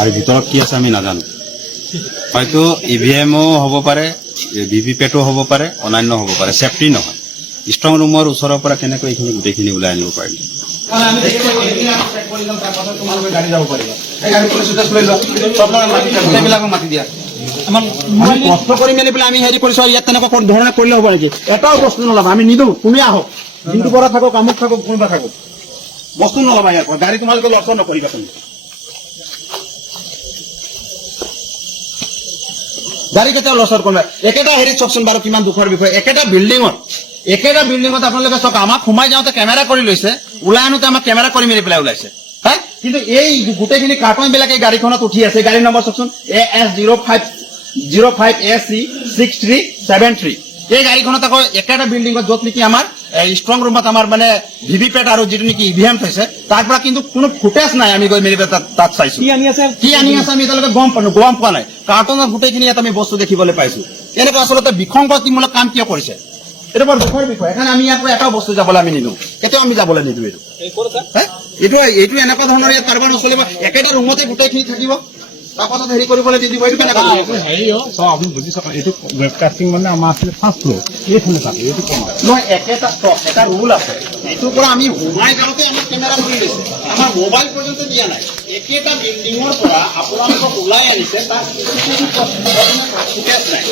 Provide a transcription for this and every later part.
আৰু ভিতৰত কি আছে আমি নাজানো। হয়তো EVM-ও হ'ব পাৰে, VVPAT-ও হ'ব পাৰে, অন্যান্য হ'ব পাৰে, চেফটি নহয়। ষ্ট্ৰং ৰুমৰ ওচৰৰ পৰা কেনেকৈ এইখিনি গোটেইখিনি ওলাই আনিব পাৰিম? কষ্ট কৰি মেলি পেলাই আমি হেৰি কৰিছো, ইয়াত তেনেকুৱা ধৰণে কৰিলে হ'ব নেকি? এটাও বস্তু নল'বা, আমি নিদিওঁ, কোনে আহক, দিনটো পৰা থাকক, কামত থাকক, কোনোবা থাকক, বস্তু নল'বা ইয়াৰ পৰা। গাড়ী তোমালোকে লৰচৰ নকৰিবা তুমি। গাড়ী কেতিয়াও লৰচৰ কৰিবা। একেটা হেৰিত চাওকচোন বাৰু কিমান দুখৰ বিষয়। একেটা বিল্ডিঙত আপোনালোকে চাওক, আমাক সোমাই যাওঁতে কেমেৰা কৰি লৈছে, ওলাই আনোতে আমাক কেমেৰা কৰি মেলি পেলাই ওলাইছে। হয়, কিন্তু এই গোটেইখিনি কাৰ্টন বিলাক এই গাড়ীখনত উঠি আছে। গাড়ী নম্বৰ চাওকচোন, AS05036373। এই গাড়ীখনত আকৌ একেটা বিল্ডিঙত য'ত নেকি আমাৰ ষ্ট্ৰং ৰুমত আমাৰ মানে VVPAT আৰু যিটো নেকি EVM থৈছে, তাৰ পৰা কিন্তু কোনো ফুটেজ নাই। আমি গৈ মেলি তাত চাইছো কি আনি আছে আমি এতিয়ালৈকে গম পোৱা নাই। কাৰ্টনৰ গোটেইখিনি ইয়াত আমি বস্তু দেখিবলৈ পাইছো। এনেকুৱা আচলতে বিসংগতিমূলক কাম কিয় কৰিছে? এইটো বৰ দুখৰ বিষয়। সেইকাৰণে আমি ইয়াৰ পৰা এটা বস্তু যাবলৈ আমি নিদিওঁ, কেতিয়াও আমি যাবলৈ নিদিওঁ। এইটো এনেকুৱা ধৰণৰ ইয়াত কাৰোবাৰ নচলিব। একেটা ৰুমতে গোটেইখিনি থাকিব, তাৰপাছত হেৰি কৰিবলৈ নিদিব। এইটো কেনেকুৱা হেৰি আপুনি বুজি চাওক, এইটো ৱেবকাষ্টিং মানে আমাৰ আছিলে ফাৰ্ষ্ট ফ্ল'ৰ, এইফালে থাকে, এইটো কমা নহয়। এটা ৰুল আছে, এইটোৰ পৰা আমি সোমাই যাওঁতে আমাক কেমেৰা ধৰি লৈছে, আমাৰ মোবাইল পৰ্যন্ত দিয়া নাই। একেটা বিল্ডিঙৰ পৰা আপোনালোকক ওলাই আনিছে, তাত ফুটেজ নাই।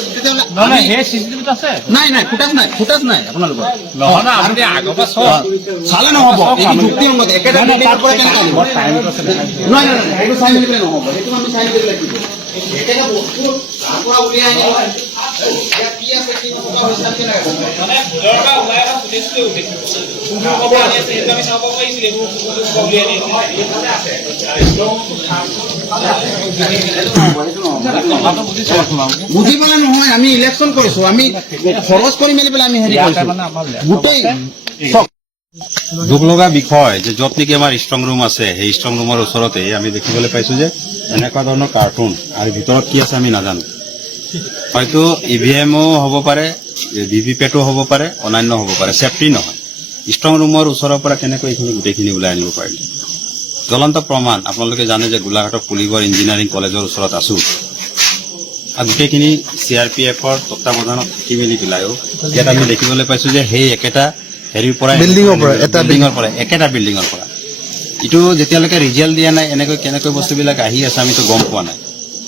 নহয়, সেই চিচিটিভিত আছে নাই, ফুটেজ নাই আপোনালোকৰ। নহয় ন, আপুনি আগৰ পৰা চালে নহ'ব, এইটো যুক্তিসংগত। একেটা বিল্ডিঙৰ পৰা কেনেকৈ আনিব? টাইমটো আছে নহয়, সেইটো চাই মেলি পেলাই নহ'ব, সেইটো আমি চাই মেলি লাগিব। একেটা বস্তু তাৰ পৰা উলিয়াই আনিব, ইয়াত কি আছে কি নথকা হৈছে আমি কেনেকৈ গম পাম? মানে ভিতৰৰ পৰা ওলাই অহা ফুটেজটোৱে উঠিছে। কোনটো খবৰ আনি আছে সেইটো আমি চাব পাৰিছিলোঁ, এইবোৰ উলিয়াই আনিছে। বুজি পেলাই নহয়, আমি ইলেকশ্যন কৰিছো, আমি খৰচ কৰি মেলি পেলাই আমি হেৰি কৰিছো গোটেই। দুখ লগা বিষয় যে য'ত নেকি আমাৰ ষ্ট্ৰং ৰুম আছে, সেই ষ্ট্ৰং ৰুমৰ ওচৰতে আমি দেখিবলৈ পাইছো যে এনেকুৱা ধৰণৰ কাৰ্টুন, আৰু ভিতৰত কি আছে আমি নাজানো। হয়তো EVM-ও হ'ব পাৰে, VVPAT-ও হ'ব পাৰে, অন্যান্য হ'ব পাৰে, চেফটি নহয়। ষ্ট্ৰং ৰুমৰ ওচৰৰ পৰা কেনেকৈ এইখিনি গোটেইখিনি ওলাই আনিব পাৰিম? জ্বলন্ত প্ৰমাণ, আপোনালোকে জানে যে গোলাঘাটৰ পুলিবৰ ইঞ্জিনিয়াৰিং কলেজৰ ওচৰত আছো, আৰু গোটেইখিনি CRPF-ৰ তত্বাৱধানত থাকি মেলি পেলাইও ইয়াত আমি দেখিবলৈ পাইছো যে সেই একেটা হেৰিৰ পৰা একেটা বিল্ডিঙৰ পৰা ইটো যেতিয়ালৈকে ৰিজাল্ট দিয়া নাই, কেনেকৈ বস্তুবিলাক আহি আছে আমিতো গম পোৱা নাই।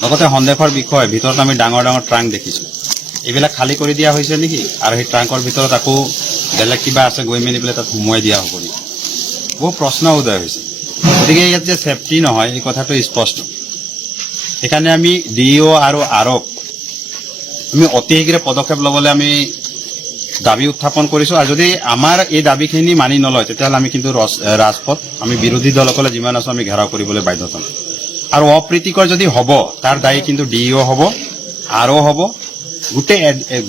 লগতে সন্দেহৰ বিষয়, ভিতৰত আমি ডাঙৰ ডাঙৰ ট্ৰাংক দেখিছো, এইবিলাক খালী কৰি দিয়া হৈছে নেকি? আৰু সেই ট্ৰাংকৰ ভিতৰত আকৌ বেলেগ কিবা আছে, গৈ মেলি পেলাই তাত সোমোৱাই দিয়া হ'ব নেকি? বহু প্ৰশ্ন উদয় হৈছে। গতিকে ইয়াত যে চেফটি নহয় এই কথাটো স্পষ্ট। সেইকাৰণে আমি DO আৰু আৰক আমি অতি শীঘ্ৰে পদক্ষেপ ল'বলৈ আমি দাবী উত্থাপন কৰিছো। আৰু যদি আমাৰ এই দাবীখিনি মানি নলয়, তেতিয়াহ'লে আমি কিন্তু ৰাজপথ, আমি বিৰোধী দলসকলে যিমান আছো আমি ঘেৰাও কৰিবলৈ বাধ্যত হ'ম। আৰু অপ্ৰীতিকৰ যদি হ'ব, তাৰ দায়ী কিন্তু DO হ'ব, আৰও হ'ব,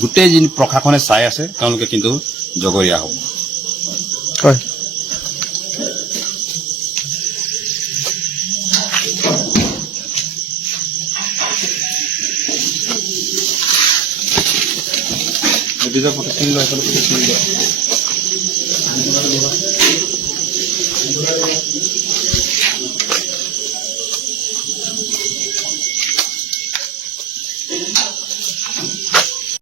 গোটেই যি প্ৰশাসনে চাই আছে তেওঁলোকে কিন্তু জগৰীয়া হ'ব। হয়, নিজৰ প্ৰতিষ্ঠান লৈ আছিলোঁ।